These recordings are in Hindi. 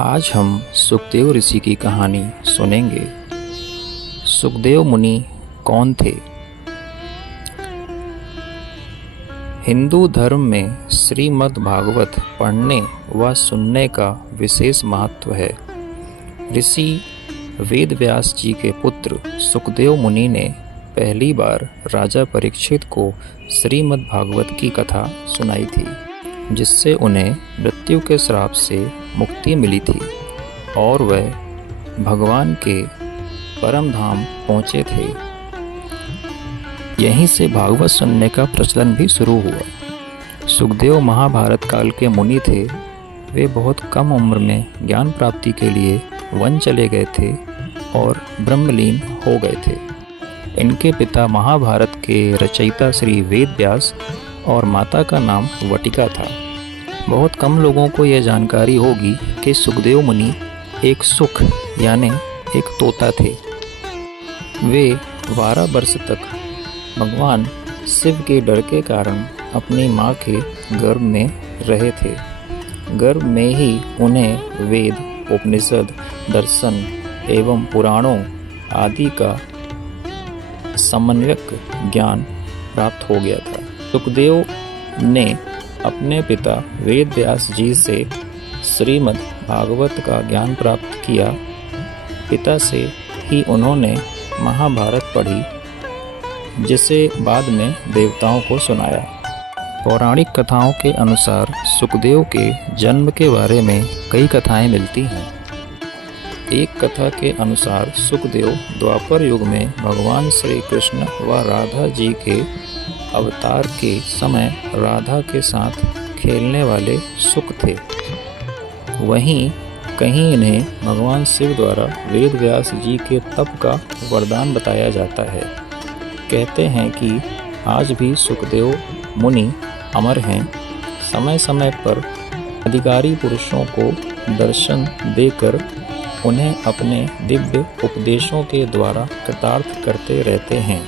आज हम सुखदेव ऋषि की कहानी सुनेंगे। सुखदेव मुनि कौन थे? हिंदू धर्म में श्रीमद् भागवत पढ़ने व सुनने का विशेष महत्व है। ऋषि वेद व्यास जी के पुत्र सुखदेव मुनि ने पहली बार राजा परीक्षित को श्रीमद् भागवत की कथा सुनाई थी, जिससे उन्हें मृत्यु के श्राप से मुक्ति मिली थी और वह भगवान के परम धाम पहुँचे थे। यहीं से भागवत सुनने का प्रचलन भी शुरू हुआ। सुखदेव महाभारत काल के मुनि थे। वे बहुत कम उम्र में ज्ञान प्राप्ति के लिए वन चले गए थे और ब्रह्मलीन हो गए थे। इनके पिता महाभारत के रचयिता श्री वेद व्यास और माता का नाम वटिका था। बहुत कम लोगों को यह जानकारी होगी कि सुखदेव मुनि एक सुख यानी एक तोता थे। वे 12 वर्ष तक भगवान शिव के डर के कारण अपनी माँ के गर्भ में रहे थे। गर्भ में ही उन्हें वेद, उपनिषद, दर्शन एवं पुराणों आदि का समन्वयक ज्ञान प्राप्त हो गया था। सुखदेव ने अपने पिता वेद व्यास जी से श्रीमद् भागवत का ज्ञान प्राप्त किया। पिता से ही उन्होंने महाभारत पढ़ी, जिसे बाद में देवताओं को सुनाया। पौराणिक कथाओं के अनुसार सुखदेव के जन्म के बारे में कई कथाएं मिलती हैं। एक कथा के अनुसार सुखदेव द्वापर युग में भगवान श्री कृष्ण व राधा जी के अवतार के समय राधा के साथ खेलने वाले सुख थे। वहीं कहीं इन्हें भगवान शिव द्वारा वेद व्यास जी के तप का वरदान बताया जाता है। कहते हैं कि आज भी सुखदेव मुनि अमर हैं। समय समय पर अधिकारी पुरुषों को दर्शन देकर उन्हें अपने दिव्य उपदेशों के द्वारा कृतार्थ करते रहते हैं।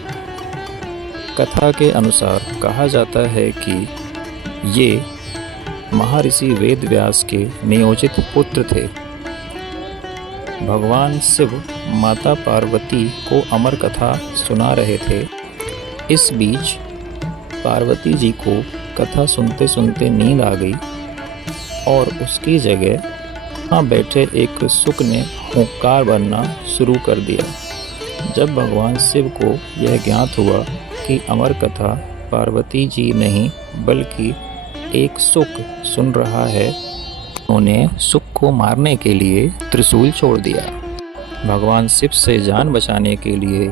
कथा के अनुसार कहा जाता है कि ये महर्षि वेद व्यास के नियोजित पुत्र थे। भगवान शिव माता पार्वती को अमर कथा सुना रहे थे। इस बीच पार्वती जी को कथा सुनते सुनते नींद आ गई और उसकी जगह वहाँ बैठे एक सुख ने हुंकार भरना शुरू कर दिया। जब भगवान शिव को यह ज्ञात हुआ कि अमर कथा पार्वती जी नहीं बल्कि एक सुख सुन रहा है, उन्होंने सुख को मारने के लिए त्रिशूल छोड़ दिया। भगवान शिव से जान बचाने के लिए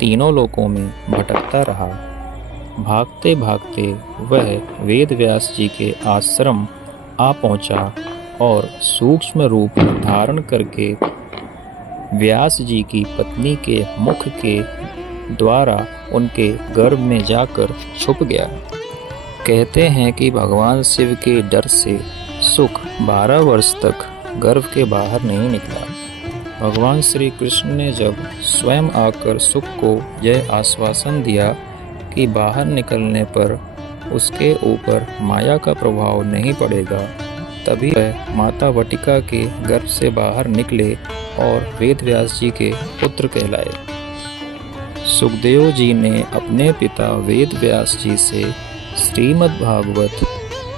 तीनों लोकों में भटकता रहा। भागते भागते वह वेद व्यास जी के आश्रम आ पहुंचा और सूक्ष्म रूप धारण करके व्यास जी की पत्नी के मुख के द्वारा उनके गर्भ में जाकर छुप गया। कहते हैं कि भगवान शिव के डर से सुख 12 वर्ष तक गर्भ के बाहर नहीं निकला। भगवान श्री कृष्ण ने जब स्वयं आकर सुख को यह आश्वासन दिया कि बाहर निकलने पर उसके ऊपर माया का प्रभाव नहीं पड़ेगा, तभी वह माता वटिका के गर्भ से बाहर निकले और वेद व्यास जी के पुत्र कहलाए। सुखदेव जी ने अपने पिता वेद व्यास जी से श्रीमद् भागवत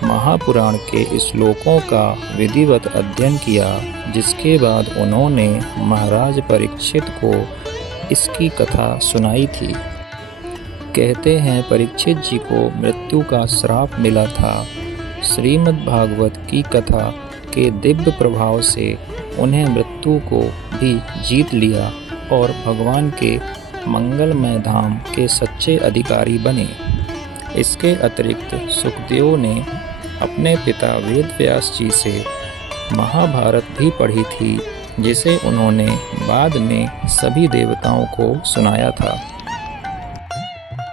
महापुराण के श्लोकों का विधिवत अध्ययन किया, जिसके बाद उन्होंने महाराज परीक्षित को इसकी कथा सुनाई थी। कहते हैं परीक्षित जी को मृत्यु का श्राप मिला था। श्रीमद् भागवत की कथा के दिव्य प्रभाव से उन्हें मृत्यु को भी जीत लिया और भगवान के मंगलमय धाम के सच्चे अधिकारी बने। इसके अतिरिक्त सुखदेव ने अपने पिता वेद व्यास जी से महाभारत भी पढ़ी थी, जिसे उन्होंने बाद में सभी देवताओं को सुनाया था।